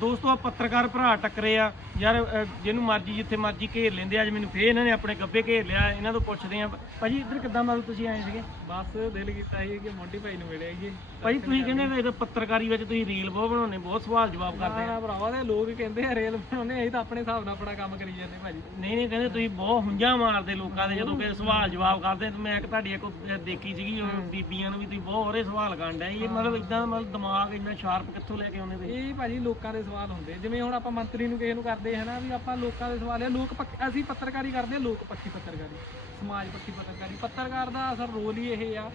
ਦੋਸਤੋ ਆ ਪੱਤਰਕਾਰ ਭਰਾ ਟੱਕਰੇ ਆ। ਯਾਰ ਜਿਹਨੂੰ ਮਰਜ਼ੀ ਜਿੱਥੇ ਮਰਜ਼ੀ ਘੇਰ ਲੈਂਦੇ। ਅੱਜ ਮੈਨੂੰ ਫੇਰ ਇਹਨਾਂ ਨੇ ਆਪਣੇ ਗੱਬੇ ਘੇਰ ਲਿਆ। ਇਹਨਾਂ ਤੋਂ ਪੁੱਛਦੇ ਆ। ਭਾਜੀ ਇੱਧਰ ਕਿੱਦਾਂ ਮਤਲਬ ਤੁਸੀਂ ਆਏ ਸੀਗੇ? ਬਸ ਦਿਲ ਕੀਤਾ ਸੀ ਕਿ ਮੋਟੀ ਭਾਈ ਨੂੰ ਮਿਲੇ ਜੀ ਭਾਜੀ ਤੁਸੀਂ ਕਹਿੰਦੇ ਵੀ ਇਹਦਾ ਪੱਤਰਕਾਰੀ ਵਿੱਚ ਤੁਸੀਂ ਰੀਲ ਬਹੁਤ ਬਣਾਉਂਦੇ ਬਹੁਤ ਸਵਾਲ ਜਵਾਬ ਕਰਦੇ ਆ। ਭਰਾਵਾ ਤੇ ਲੋਕ ਕਹਿੰਦੇ ਆ ਰੇਲ ਬਣਾਉਣੇ ਅਸੀਂ ਤਾਂ ਆਪਣੇ ਹਿਸਾਬ ਨਾਲ ਆਪਣਾ ਕੰਮ ਕਰੀ ਜਾਂਦੇ ਭਾਜੀ। ਨਹੀਂ ਨਹੀਂ ਕਹਿੰਦੇ ਤੁਸੀਂ ਬਹੁਤ ਹੁੰਜਾ ਮਾਰਦੇ ਲੋਕਾਂ ਦੇ। ਜਦੋਂ ਕਿਸੇ ਸਵਾਲ ਜਵਾਬ ਕਰਦੇ ਤੇ ਮੈਂ ਇੱਕ ਤੁਹਾਡੀ ਇੱਕ ਦੇਖੀ ਸੀਗੀ ਉਹ ਬੀਬੀਆਂ ਨੂੰ ਵੀ ਤੁਸੀਂ ਬਹੁਤ ਹੋਰੇ ਸਵਾਲ ਕਾਂਡਾ ਇਹ ਮਤਲਬ ਇਦਾਂ ਮਤਲਬ ਦਿਮਾਗ ਇੰਨਾ ਸ਼ਾਰਪ ਕਿੱਥੋਂ ਲੈ ਕੇ ਆਉਂਦੇ ਤੁਸੀਂ? ਇਹ ਭਾਜੀ ਲੋਕਾਂ ਦੇ ਸਵਾਲ ਹੁੰਦੇ ਜਿਵੇਂ ਹੁਣ ਆਪਾਂ ਮੰਤਰੀ ਨੂੰ ਕਿਸੇ ਨੂੰ ਕਰਦੇ ਹਨਾ ਵੀ ਆਪਾਂ ਲੋਕਾਂ ਦੇ ਸਵਾਲ ਆ ਲੋਕ ਪੱਖ- ਅਸੀਂ ਪੱਤਰਕਾਰੀ ਕਰਦੇ ਆ ਲੋਕ ਪੱਖੀ ਪੱਤਰਕਾਰੀ ਸਮਾਜ ਪੱਖੀ ਪੱਤਰਕਾਰੀ। ਪੱਤਰਕਾਰ ਦਾ ਅਸਲ ਰੋਲ ਹੀ ਇਹ ਆ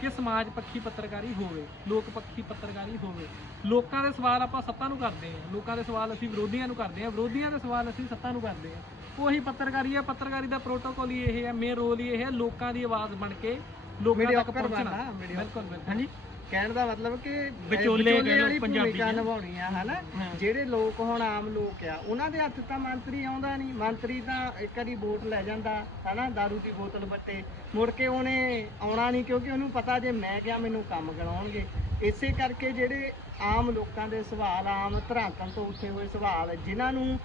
ਕਿ ਸਮਾਜ ਪੱਖੀ ਪੱਤਰਕਾਰੀ ਹੋਵੇ ਲੋਕ ਪੱਖੀ ਪੱਤਰਕਾਰੀ ਹੋਵੇ। ਲੋਕਾਂ ਦੇ ਸਵਾਲ ਆਪਾਂ ਸੱਤਾ ਨੂੰ ਕਰਦੇ ਆ ਲੋਕਾਂ ਦੇ ਸਵਾਲ ਅਸੀਂ ਵਿਰੋਧੀਆਂ ਨੂੰ ਕਰਦੇ ਆ ਵਿਰੋਧੀਆਂ ਦੇ ਸਵਾਲ ਅਸੀਂ ਸੱਤਾ ਨੂੰ ਕਰਦੇ ਆ। ਉਹੀ ਪੱਤਰਕਾਰੀ ਆ ਪੱਤਰਕਾਰੀ ਦਾ ਪ੍ਰੋਟੋਕਾਲ ਹੀ ਇਹ ਹੈ ਮੇਨ ਰੋਲ ਹੀ ਇਹ ਹੈ ਲੋਕਾਂ ਦੀ ਆਵਾਜ਼ ਬਣ ਕੇ ਲੋਕਾਂ ਤੱਕ ਪਹੁੰਚਣਾ। ਬਿਲਕੁਲ ਬਿਲਕੁਲ। ਹਾਂਜੀ? ਕਹਿਣ ਦਾ ਮਤਲਬ ਕਿ ਵਿਚੋਲੇ ਵਾਲੀ ਪੰਜਾਬੀ ਭੂਮਿਕਾ। ਨਿਭਾਉਣੀ ਆ ਹਨਾ। ਜਿਹੜੇ ਲੋਕ ਹੁਣ ਆਮ ਲੋਕ ਆ ਉਹਨਾਂ ਦੇ ਹੱਥ ਤਾਂ ਮੰਤਰੀ ਆਉਂਦਾ ਨਹੀਂ। ਮੰਤਰੀ ਤਾਂ ਇੱਕ ਵਾਰੀ ਵੋਟ ਲੈ ਜਾਂਦਾ ਹਨਾ? दारू ਦੀ ਬੋਤਲ ਬੱਟੇ ਮੁੜ ਕੇ ਉਹਨੇ ਆਉਣਾ ਨਹੀਂ ਕਿਉਂਕਿ ਉਹਨੂੰ ਪਤਾ ਜੇ ਮੈਂ ਗਿਆ ਮੈਨੂੰ ਕੰਮ ਗਣਾਉਣਗੇ ਇਸੇ ਕਰਕੇ ਜਿਹੜੇ ਆਮ ਲੋਕਾਂ ਦੇ ਸਵਾਲ ਆਮ ਧਰਾਤਲ ਤੋਂ ਉੱਠੇ ਹੋਏ ਸਵਾਲ ਜਿਨ੍ਹਾਂ ਨੂੰ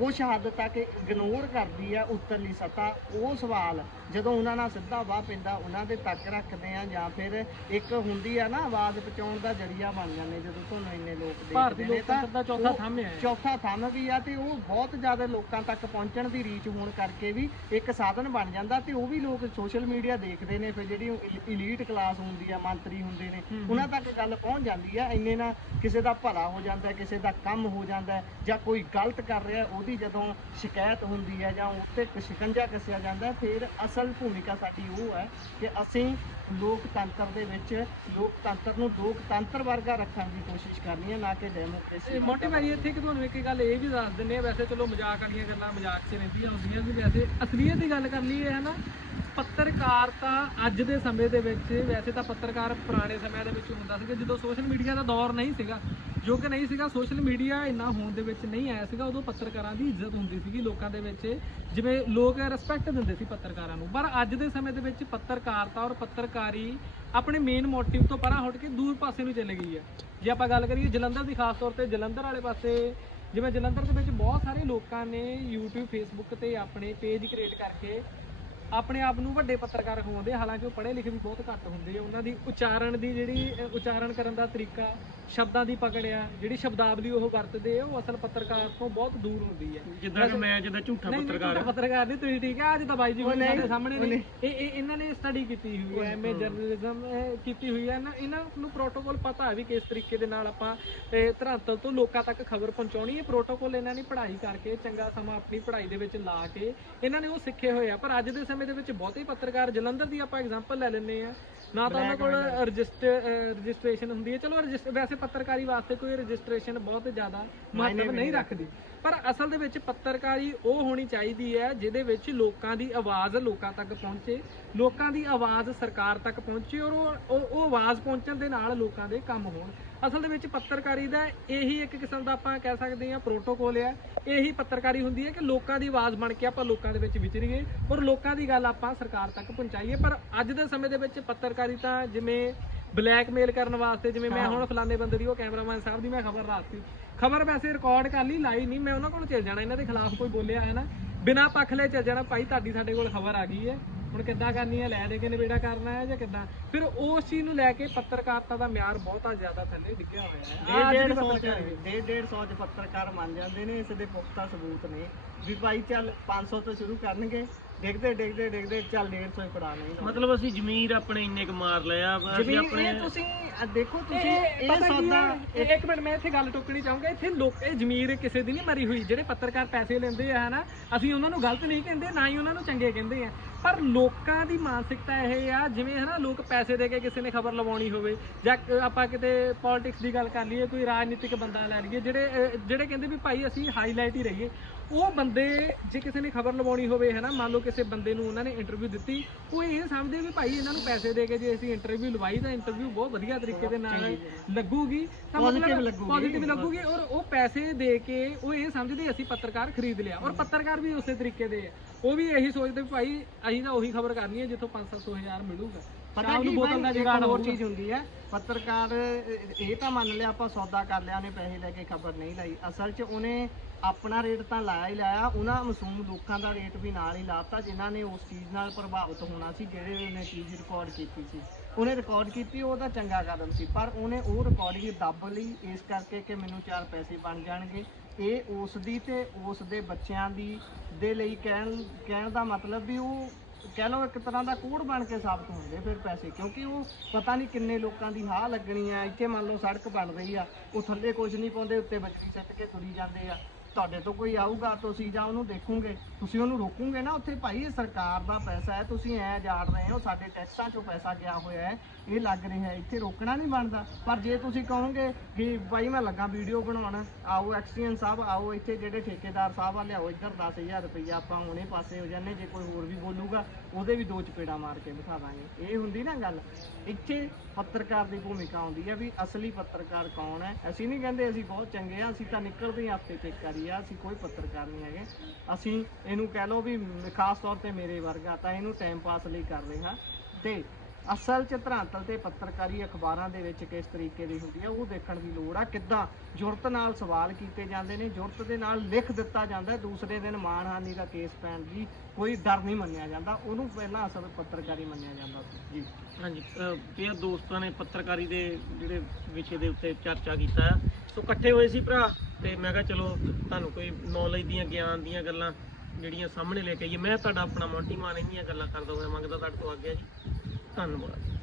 ਕੁਝ ਹੱਦ ਤੱਕ ਇਗਨੋਰ ਕਰਦੀ ਆ ਉੱਤਰਲੀ ਸੱਤਾ। ਉਹ ਸਵਾਲ ਜਦੋਂ ਉਹਨਾਂ ਨਾਲ ਸਿੱਧਾ ਵਾਹ ਪੈਂਦਾ ਉਹਨਾਂ ਦੇ ਤੱਕ ਰੱਖਦੇ ਆ ਜਾਂ ਫਿਰ ਇੱਕ ਹੁੰਦੀ ਆ ਨਾ ਆਵਾਜ਼ ਪਹੁੰਚਾਉਣ ਦਾ ਜਰੀਆ ਬਣ ਜਾਂਦੇ ਜਦੋਂ ਤੁਹਾਨੂੰ ਇੰਨੇ ਲੋਕ ਦੇਖਦੇ ਨੇ ਤਾਂ ਦਾ ਚੌਥਾ ਥੰਮ ਹੈ ਚੌਥਾ ਥੰਮ ਵੀ ਆ ਤੇ ਉਹ ਬਹੁਤ ਜ਼ਿਆਦਾ ਲੋਕਾਂ ਤੱਕ ਪਹੁੰਚਣ ਦੀ ਰੀਚ ਹੋਣ ਕਰਕੇ ਵੀ ਇੱਕ ਸਾਧਨ ਬਣ ਜਾਂਦਾ ਤੇ ਉਹ ਵੀ ਲੋਕ ਸੋਸ਼ਲ ਮੀਡੀਆ ਦੇਖਦੇ ਨੇ ਫਿਰ ਜਿਹੜੀ ਇਲੀਟ ਕਲਾਸ ਹੁੰਦੀ ਆ ਮੰਤਰੀ ਹੁੰਦੇ ਨੇ ਉਹਨਾਂ ਤੱਕ ਗੱਲ ਪਹੁੰਚ ਜਾਂਦੀ ਆ। ਇੰਨੇ ਨਾਲ ਕਿਸੇ ਦਾ ਭਲਾ ਹੋ ਜਾਂਦਾ ਕਿਸੇ ਦਾ ਕੰਮ ਹੋ ਜਾਂਦਾ ਜਾਂ ਕੋਈ ਗਲਤ ਕਰ ਰਿਹਾ ਉਹਦੀ ਜਦੋਂ ਸ਼ਿਕਾਇਤ ਹੁੰਦੀ ਹੈ ਜਾਂ ਉੱਤੇ ਸ਼ਿਕੰਜਾ ਕੱਸਿਆ ਜਾਂਦਾ ਫਿਰ ਅਸਲ ਭੂਮਿਕਾ ਸਾਡੀ ਉਹ ਹੈ ਕਿ ਅਸੀਂ ਲੋਕਤੰਤਰ ਦੇ ਵਿੱਚ ਲੋਕਤੰਤਰ ਨੂੰ ਲੋਕਤੰਤਰ ਵਰਗਾ ਰੱਖਣ ਦੀ ਕੋਸ਼ਿਸ਼ ਕਰਨੀ ਹੈ ਨਾ ਕਿ ਡੈਮੋਕ੍ਰੇਸੀ ਮੋਟੇ ਭਾਈ ਇੱਥੇ ਕਿ ਤੁਹਾਨੂੰ ਇੱਕ ਗੱਲ ਇਹ ਵੀ ਦੱਸ ਦਿੰਨੇ ਆ ਵੈਸੇ ਚਲੋ ਮਜ਼ਾਕ ਵਾਲੀਆਂ ਗੱਲਾਂ ਮਜ਼ਾਕ 'ਚ ਰਹਿੰਦੀਆਂ ਹੁੰਦੀਆਂ ਵੀ ਵੈਸੇ ਅਸਲੀਅਤ ਦੀ ਗੱਲ ਕਰ ਲਈਏ ਹੈ ਨਾ ਪੱਤਰਕਾਰਤਾ ਅੱਜ ਦੇ ਸਮੇਂ ਦੇ ਵਿੱਚ ਵੈਸੇ ਤਾਂ ਪੱਤਰਕਾਰ ਪੁਰਾਣੇ ਸਮਿਆਂ ਦੇ ਵਿੱਚ ਹੁੰਦਾ ਸੀਗਾ ਜਦੋਂ ਸੋਸ਼ਲ ਮੀਡੀਆ ਦਾ ਦੌਰ ਨਹੀਂ ਸੀਗਾ ਜੋ ਕਿ ਨਹੀਂ ਸੀਗਾ ਸੋਸ਼ਲ ਮੀਡੀਆ ਇੰਨਾ ਹੋਣ ਦੇ ਵਿੱਚ ਨਹੀਂ ਆਇਆ ਸੀਗਾ, ਉਦੋਂ ਪੱਤਰਕਾਰਾਂ ਦੀ ਇੱਜ਼ਤ ਹੁੰਦੀ ਸੀਗੀ ਲੋਕਾਂ ਦੇ ਵਿੱਚ, ਜਿਵੇਂ ਲੋਕ ਰਿਸਪੈਕਟ ਦਿੰਦੇ ਸੀ ਪੱਤਰਕਾਰਾਂ ਨੂੰ। ਪਰ ਅੱਜ ਦੇ ਸਮੇਂ ਦੇ ਵਿੱਚ ਪੱਤਰਕਾਰਤਾ ਔਰ ਪੱਤਰਕਾਰੀ ਆਪਣੇ ਮੇਨ ਮੋਟਿਵ ਤੋਂ ਪਰਾਂ ਹਟ ਕੇ ਦੂਰ ਪਾਸੇ ਨੂੰ ਚਲੇ ਗਈ ਹੈ। ਜੇ ਆਪਾਂ ਗੱਲ ਕਰੀਏ ਜਲੰਧਰ ਦੀ ਖਾਸ ਤੌਰ ਤੇ, ਜਲੰਧਰ ਵਾਲੇ ਪਾਸੇ, ਜਿਵੇਂ ਜਲੰਧਰ ਦੇ ਵਿੱਚ ਬਹੁਤ ਸਾਰੇ ਲੋਕਾਂ ਨੇ YouTube, Facebook ਤੇ ਆਪਣੇ ਪੇਜ ਕ੍ਰੀਏਟ ਕਰਕੇ ਆਪਣੇ ਆਪ ਨੂੰ ਵੱਡੇ ਪੱਤਰਕਾਰ ਖਵਾਉਂਦੇ ਹਾਲਾਂਕਿ ਉਹ ਪੜ੍ਹੇ ਲਿਖੇ ਵੀ ਬਹੁਤ ਘੱਟ ਹੁੰਦੇ ਆ। ਉਹਨਾਂ ਦੀ ਉਚਾਰਨ ਦੀ ਜਿਹੜੀ ਉਚਾਰਨ ਕਰਨ ਦਾ ਤਰੀਕਾ ਸ਼ਬਦਾਂ ਦੀ ਪਕੜ ਆ ਜਿਹੜੀ ਸ਼ਬਦਾਵਲੀ ਉਹ ਵਰਤਦੇ ਆ ਉਹ ਅਸਲ ਪੱਤਰਕਾਰ ਤੋਂ ਬਹੁਤ ਦੂਰ ਹੁੰਦੀ ਹੈ ਜਿੱਦਾਂ ਕਿ ਮੈਂ ਜਿੱਦਾਂ ਝੂਠਾ ਨਹੀਂ, ਨਹੀਂ, ਪੱਤਰਕਾਰ ਝੂਠਾ ਪੱਤਰਕਾਰ ਨਹੀਂ ਤੁਸੀਂ ਠੀਕ ਹੈ ਅੱਜ ਤਾਂ ਬਾਈ ਜੀ ਉਹ ਹੁਣ ਨਹੀਂ, ਸਾਡੇ ਸਾਹਮਣੇ ਨੇ। ਨਹੀਂ। ਇਹ ਇਹ ਇਹਨਾਂ ਨੇ ਸਟੱਡੀ ਕੀਤੀ ਹੋਈ ਹੈ। ਐਮਏ ਜਰਨਲਿਜ਼ਮ ਕੀਤੀ ਹੋਈ ਹੈ ਇਹਨਾਂ ਇਹਨਾਂ ਨੂੰ ਪ੍ਰੋਟੋਕਾਲ ਪਤਾ ਹੈ ਵੀ ਕਿਸ ਤਰੀਕੇ ਦੇ ਨਾਲ ਆਪਾਂ ਇਹ ਧਰਾਤਲ ਤੋਂ ਲੋਕਾਂ ਤੱਕ ਖਬਰ ਪਹੁੰਚਾਉਣੀ ਹੈ ਪ੍ਰੋਟੋਕਾਲ ਇਹਨਾਂ ਨੇ ਪੜ੍ਹਾਈ ਕਰਕੇ ਚੰਗਾ ਸਮਾਂ ਆਪਣੀ ਪੜ੍ਹਾਈ ਦੇ ਵਿੱਚ ਲਾ ਕੇ ਇਹਨਾਂ ਨੇ ਉਹ ਸਿੱਖੇ ਹੋਏ ਆ। ਪਰ ਅੱਜ ਦੇ ਸਮੇਂ ਦੇ ਵਿੱਚ ਬਹੁਤੇ ਪੱਤਰਕਾਰ ਜਲੰਧਰ ਦੀ ਆਪਾਂ ਐਗਜ਼ਾਮਪਲ ਲੈ ਲੈਂਦੇ ਆ ਨਾ ਤਾਂ ਉਹਨਾਂ ਕੋਲ ਰਜਿਸਟਰ ਰਜਿਸਟ੍ਰੇਸ਼ਨ ਹੁੰਦੀ ਹੈ। ਚਲੋ ਰਜਿਸਟਰ ਵੈਸੇ ਪੱਤਰਕਾਰੀ ਵਾਸਤੇ ਕੋਈ ਰਜਿਸਟ੍ਰੇਸ਼ਨ ਬਹੁਤ ਜ਼ਿਆਦਾ ਮਹੱਤਵ ਨਹੀਂ ਰੱਖਦੀ। ਪਰ ਅਸਲ ਦੇ ਵਿੱਚ ਪੱਤਰਕਾਰੀ ਉਹ ਹੋਣੀ ਚਾਹੀਦੀ ਹੈ ਜਿਹਦੇ ਵਿੱਚ ਲੋਕਾਂ ਦੀ ਆਵਾਜ਼ ਲੋਕਾਂ ਤੱਕ ਪਹੁੰਚੇ, ਲੋਕਾਂ ਦੀ ਆਵਾਜ਼ ਸਰਕਾਰ ਤੱਕ ਪਹੁੰਚੇ ਔਰ ਉਹ ਉਹ ਆਵਾਜ਼ ਪਹੁੰਚਣ ਦੇ ਨਾਲ ਲੋਕਾਂ ਦੇ ਕੰਮ ਹੋਣ। ਅਸਲ ਦੇ ਵਿੱਚ ਪੱਤਰਕਾਰੀ ਦਾ ਇਹੀ ਇੱਕ ਕਿਸਮ ਦਾ ਆਪਾਂ ਕਹਿ ਸਕਦੇ ਹਾਂ ਪ੍ਰੋਟੋਕੋਲ ਹੈ ਇਹੀ ਪੱਤਰਕਾਰੀ ਹੁੰਦੀ ਹੈ ਕਿ ਲੋਕਾਂ ਦੀ ਆਵਾਜ਼ ਬਣ ਕੇ ਆਪਾਂ ਲੋਕਾਂ ਦੇ ਵਿੱਚ ਵਿਚਰੀਏ ਔਰ ਲੋਕਾਂ ਦੀ ਗੱਲ ਆਪਾਂ ਸਰਕਾਰ ਤੱਕ ਪਹੁੰਚਾਈਏ। ਪਰ ਅੱਜ ਦੇ ਸਮੇਂ ਦੇ ਵਿੱਚ ਪੱਤਰਕਾਰੀ ਤਾਂ ਜਿਵੇਂ ਬਲੈਕਮੇਲ ਕਰਨ ਵਾਸਤੇ ਜਿਵੇਂ ਮੈਂ ਹੁਣ ਫਲਾਣੇ ਬੰਦੇ ਦੀ ਉਹ ਕੈਮਰਾਮੈਨ ਸਾਹਿਬ ਦੀ ਮੈਂ ਖਬਰ ਰਾਤੀ ਖਬਰ ਵੈਸੇ ਰਿਕਾਰਡ ਕਰ ਲਈ ਲਾਈ ਨਹੀਂ ਮੈਂ ਉਹਨਾਂ ਕੋਲ ਚਲ ਜਾਣਾ ਇਹਨਾਂ ਦੇ ਖਿਲਾਫ ਕੋਈ ਬੋਲਿਆ ਹੈ ਨਾ। ਬਿਨਾਂ ਪੱਖ ਲੈ ਚਲ ਜਾਣਾ ਭਾਈ ਤੁਹਾਡੀ ਸਾਡੇ ਕੋਲ ਖਬਰ ਆ ਗਈ ਹੈ। ਹੁਣ ਕਿੱਦਾਂ ਕਰਨੀ ਹੈ ਲੈ ਦੇ ਕੇ ਨਿਬੇੜਾ ਕਰਨਾ ਹੈ ਜਾਂ ਕਿੱਦਾਂ? ਫਿਰ ਉਸ ਚੀਜ਼ ਨੂੰ ਲੈ ਕੇ ਪੱਤਰਕਾਰਤਾ ਦਾ ਮਿਆਰ ਬਹੁਤਾ ਜ਼ਿਆਦਾ ਥੱਲੇ ਡਿੱਗਿਆ ਹੋਇਆ ਹੈ। ਡੇਢ ਜਿਹੜੀ ਡੇਢ ਸੌ ਪੱਤਰਕਾਰੀ- ਚ ਡੇਢ ਡੇਢ ਸੌ ਚ ਪੱਤਰਕਾਰ ਮੰਨ ਜਾਂਦੇ ਨੇ ਇਸ ਦੇ ਪੁਖਤਾ ਸਬੂਤ ਨੇ ਵੀ ਭਾਈ ਚੱਲ 500 ਤੋਂ ਸ਼ੁਰੂ ਕਰਨਗੇ। ਡਿੱਗਦੇ ਡਿੱਗਦੇ ਡਿੱਗਦੇ ਚੱਲ 150 ਹੀ ਪੜਾ ਨਹੀਂ ਮਤਲਬ ਅਸੀਂ ਜ਼ਮੀਰ ਆਪਣੇ ਇੰਨੇ ਕੁ ਮਾਰ ਲਿਆ ਅਸੀਂ ਆਪਣੇ ਇਹ ਤੁਸੀਂ ਦੇਖੋ ਤੁਸੀਂ ਇਹ ਸੌਦਾ ਹੈ? ਇੱਕ ਮਿੰਟ ਮੈਂ ਇੱਥੇ ਗੱਲ ਟੋਕਣੀ ਚਾਹੂੰਗਾ। ਇੱਥੇ ਲੋਕ ਇਹ ਜ਼ਮੀਰ ਕਿਸੇ ਦੀ ਨਹੀਂ ਮਰੀ ਹੋਈ ਜਿਹੜੇ ਪੱਤਰਕਾਰ ਪੈਸੇ ਲੈਂਦੇ ਆ ਹਨਾ? ਅਸੀਂ ਉਹਨਾਂ ਨੂੰ ਗਲਤ ਨਹੀਂ ਕਹਿੰਦੇ ਨਾ ਹੀ ਉਹਨਾਂ ਨੂੰ ਚੰਗੇ ਕਹਿੰਦੇ ਆ। ਪਰ ਲੋਕਾਂ ਦੀ ਮਾਨਸਿਕਤਾ ਇਹ ਆ ਜਿਵੇਂ ਹਨਾ ਲੋਕ ਪੈਸੇ ਦੇ ਕੇ ਕਿਸੇ ਨੇ ਖਬਰ ਲਵਾਉਣੀ ਹੋਵੇ ਜਾਂ ਆਪਾਂ ਕਿਤੇ ਪੋਲਿਟਿਕਸ ਦੀ ਗੱਲ ਕਰ ਲਈਏ ਕੋਈ ਰਾਜਨੀਤਿਕ ਬੰਦਾ ਲੈ ਲਈਏ ਜਿਹੜੇ ਜਿਹੜੇ ਕਹਿੰਦੇ ਵੀ ਭਾਈ ਅਸੀਂ ਹਾਈਲਾਈਟ ਹੀ ਰਹੀਏ ਉਹ ਬੰਦੇ ਜੇ ਕਿਸੇ ਨੇ ਖਬਰ ਲਵਾਉਣੀ ਹੋਵੇ ਹਨਾ ਮੰਨ ਲਓ ਕਿਸੇ ਬੰਦੇ ਨੂੰ ਉਹਨਾਂ ਨੇ ਇੰਟਰਵਿਊ ਦਿੱਤੀ ਉਹ ਇਹ ਸਮਝਦੇ ਵੀ ਭਾਈ ਇਹਨਾਂ ਨੂੰ ਪੈਸੇ ਦੇ ਕੇ ਜੇ ਅਸੀਂ ਇੰਟਰਵਿਊ ਲਵਾਈ ਤਾਂ ਇੰਟਰਵਿਊ ਬਹੁਤ ਵਧੀਆ ਤਰੀਕੇ ਦੇ ਨਾਲ ਲੱਗੂਗੀ ਤਾਂ ਮਤਲਬ। ਪੋਜ਼ਿਟਿਵ ਲੱਗੂਗੀ ਔਰ ਉਹ ਪੈਸੇ ਦੇ ਕੇ ਉਹ ਇਹ ਸਮਝਦੇ ਅਸੀਂ ਪੱਤਰਕਾਰ ਖਰੀਦ ਲਿਆ। ਔਰ ਪੱਤਰਕਾਰ ਵੀ ਉਸੇ ਤਰੀਕੇ ਦੇ ਆ। ਉਹ ਵੀ ਇਹੀ ਸੋਚਦੇ ਭਾਈ ਅਸੀਂ ਤਾਂ ਉਹੀ ਖਬਰ ਕਰਨੀ ਹੈ ਜਿੱਥੋਂ 5-700 ਹਜ਼ਾਰ ਮਿਲੂਗਾ। ਪਤਾ ਕੀ ਬੋਤਲ ਦਾ ਜੁਗਾੜ ਹੋਰ। ਚੀਜ਼ ਹੁੰਦੀ ਹੈ ਪੱਤਰਕਾਰ ਇਹ ਤਾਂ ਮੰਨ ਲਿਆ ਆਪਾਂ ਸੌਦਾ ਕਰ ਲਿਆ ਉਹਨੇ ਪੈਸੇ ਲੈ ਕੇ ਖਬਰ ਨਹੀਂ ਲਾਈ। ਅਸਲ 'ਚ ਉਹਨੇ ਆਪਣਾ ਰੇਟ ਤਾਂ ਲਾਇਆ ਹੀ ਲਾਇਆ ਉਹਨਾਂ ਮਾਸੂਮ ਲੋਕਾਂ ਦਾ ਰੇਟ ਵੀ ਨਾਲ ਹੀ ਲਾਤਾ ਜਿਨ੍ਹਾਂ ਨੇ ਉਸ ਚੀਜ਼ ਨਾਲ ਪ੍ਰਭਾਵਿਤ ਹੋਣਾ ਸੀ ਜਿਹੜੇ ਉਹਨੇ ਚੀਜ਼ ਰਿਕਾਰਡ ਕੀਤੀ ਸੀ। ਉਹਨੇ ਰਿਕਾਰਡ ਕੀਤੀ, ਉਹ ਤਾਂ ਚੰਗਾ ਕਦਮ ਸੀ, ਪਰ ਉਹਨੇ ਉਹ ਰਿਕਾਰਡਿੰਗ ਦੱਬ ਲਈ, ਇਸ ਕਰਕੇ ਕਿ ਮੈਨੂੰ ਚਾਰ ਪੈਸੇ ਬਣ ਜਾਣਗੇ। ਇਹ ਉਸ ਦੀ ਤੇ ਉਸ ਦੇ ਬੱਚਿਆਂ ਦੀ, ਦੇ ਲਈ ਕਹਿਣ ਕਹਿਣ ਦਾ ਮਤਲਬ ਵੀ ਉਹ ਕਹਿ ਲਓ ਇੱਕ ਤਰ੍ਹਾਂ ਦਾ ਕੋੜ ਬਣ ਕੇ ਸਾਬਤ ਹੁੰਦੇ ਫਿਰ ਪੈਸੇ, ਕਿਉਂਕਿ ਉਹ ਪਤਾ ਨਹੀਂ ਕਿੰਨੇ ਲੋਕਾਂ ਦੀ ਹਾਹ ਲੱਗਣੀ ਆ। ਇੱਥੇ ਮੰਨ ਲਓ ਸੜਕ ਬਣ ਰਹੀ ਆ, ਉਹ ਥੱਲੇ ਕੁਝ ਨਹੀਂ ਪਾਉਂਦੇ, ਉੱਤੇ ਬਜਰੀ ਸੱਟ ਕੇ ਤੁਰੀ ਜਾਂਦੇ ਆ। ਤੁਹਾਡੇ ਤੋਂ ਕੋਈ ਆਊਗਾ ਤੁਸੀਂ ਜਾਂ ਉਹਨੂੰ ਦੇਖੋਗੇ। ਤੁਸੀਂ ਉਹਨੂੰ ਰੋਕੋਗੇ ਨਾ ਉੱਥੇ, ਭਾਈ, ਇਹ ਸਰਕਾਰ ਦਾ ਪੈਸਾ ਹੈ, ਤੁਸੀਂ ਐ ਜਾੜ ਰਹੇ ਹੋ, ਸਾਡੇ ਟੈਕਸਾਂ 'ਚੋਂ ਪੈਸਾ ਗਿਆ ਹੋਇਆ ਹੈ, ਇਹ ਲੱਗ ਰਿਹਾ ਹੈ, ਇੱਥੇ ਰੋਕਣਾ ਨਹੀਂ ਬਣਦਾ। ਪਰ ਜੇ ਤੁਸੀਂ ਕਹੋਗੇ ਕਿ, ਭਾਈ, ਮੈਂ ਲੱਗਾ ਵੀਡੀਓ ਬਣਾਉਣ, ਆਓ ਐਕਸਟੀਐਨ ਸਾਹਿਬ, ਆਓ ਇੱਥੇ ਜਿਹੜੇ ਠੇਕੇਦਾਰ ਸਾਹਿਬ ਆ ਲਿਆਓ ਇੱਧਰ 10000 ਰੁਪਈਆ ਆਪਾਂ ਉਹਨੇ ਪਾਸੇ ਹੋ ਜਾਂਦੇ, ਜੇ ਕੋਈ ਹੋਰ ਵੀ ਬੋਲੂਗਾ, ਉਹਦੇ ਵੀ ਦੋ ਚਪੇੜਾ ਮਾਰ ਕੇ ਬਿਠਾ ਦਾਂਗੇ। ਇਹ ਹੁੰਦੀ ਨਾ ਗੱਲ। ਇੱਥੇ ਪੱਤਰਕਾਰ ਦੀ ਭੂਮਿਕਾ ਆਉਂਦੀ ਹੈ ਵੀ ਅਸਲੀ ਪੱਤਰਕਾਰ ਕੌਣ ਹੈ? ਅਸੀਂ ਨਹੀਂ ਕਹਿੰਦੇ ਅਸੀਂ ਬਹੁਤ ਚੰਗੇ ਆ ਅਸੀਂ ਤਾਂ ਨਿਕਲਦੇ ਹਾਂ ਹਫ਼ਤੇ ਤੇ ਕਰੀ ਆ, ਅਸੀਂ ਕੋਈ ਪੱਤਰਕਾਰ ਨਹੀਂ ਹੈਗੇ। ਅਸੀਂ ਇਹਨੂੰ ਕਹਿ ਲਓ ਵੀ ਖਾਸ ਤੌਰ ਤੇ ਮੇਰੇ ਵਰਗਾ, ਤਾਂ ਇਹਨੂੰ ਟਾਈਮ ਪਾਸ ਲਈ ਕਰ ਰਹੇ ਹਾਂ। ਤੇ ਅਸਲ ਚ ਧਰਾਤਲ ਤੇ ਪੱਤਰਕਾਰੀ ਅਖਬਾਰਾਂ ਦੇ ਵਿੱਚ ਕਿਸ ਤਰੀਕੇ ਦੀ ਹੁੰਦੀ ਹੈ ਉਹ ਦੇਖਣ ਦੀ ਲੋੜ ਆ, ਕਿੱਦਾਂ ਜੁਰਤ ਨਾਲ ਸਵਾਲ ਕੀਤੇ ਜਾਂਦੇ ਨੇ, ਜੁਰਤ ਦੇ ਨਾਲ ਲਿਖ ਦਿੱਤਾ ਜਾਂਦਾ, ਦੂਸਰੇ ਦਿਨ ਮਾਣਹਾਨੀ ਦਾ ਕੇਸ ਪੈਣ ਦੀ ਕੋਈ ਡਰ ਨਹੀਂ ਮੰਨਿਆ ਜਾਂਦਾ, ਉਹਨੂੰ ਪਹਿਲਾਂ ਅਸਲ ਪੱਤਰਕਾਰੀ ਮੰਨਿਆ ਜਾਂਦਾ ਸੀ। ਜੀ। ਹਾਂਜੀ ਇਹ ਦੋਸਤਾਂ ਨੇ ਪੱਤਰਕਾਰੀ ਦੇ ਜਿਹੜੇ ਵਿਸ਼ੇ ਦੇ ਉੱਤੇ ਚਰਚਾ ਕੀਤਾ ਹੈ ਸੋ ਇਕੱਠੇ ਹੋਏ ਸੀ ਭਰਾ, ਤੇ ਮੈਂ ਕਿਹਾ ਚਲੋ ਤੁਹਾਨੂੰ ਕੋਈ ਨੌਲੇਜ ਦੀਆਂ, ਗਿਆਨ ਦੀਆਂ ਗੱਲਾਂ ਜਿਹੜੀਆਂ ਸਾਹਮਣੇ ਲੈ ਕੇ ਆਈਏ, ਮੈਂ ਤੁਹਾਡਾ ਆਪਣਾ ਮੋਂਟੀ ਮਾਨ ਇੰਨੀਆਂ ਗੱਲਾਂ ਕਰਦਾ ਹੋਇਆ, ਮੰਗਦਾ ਤੁਹਾਡੇ ਤੋਂ ਆਗਿਆ ਜੀ। Around the world.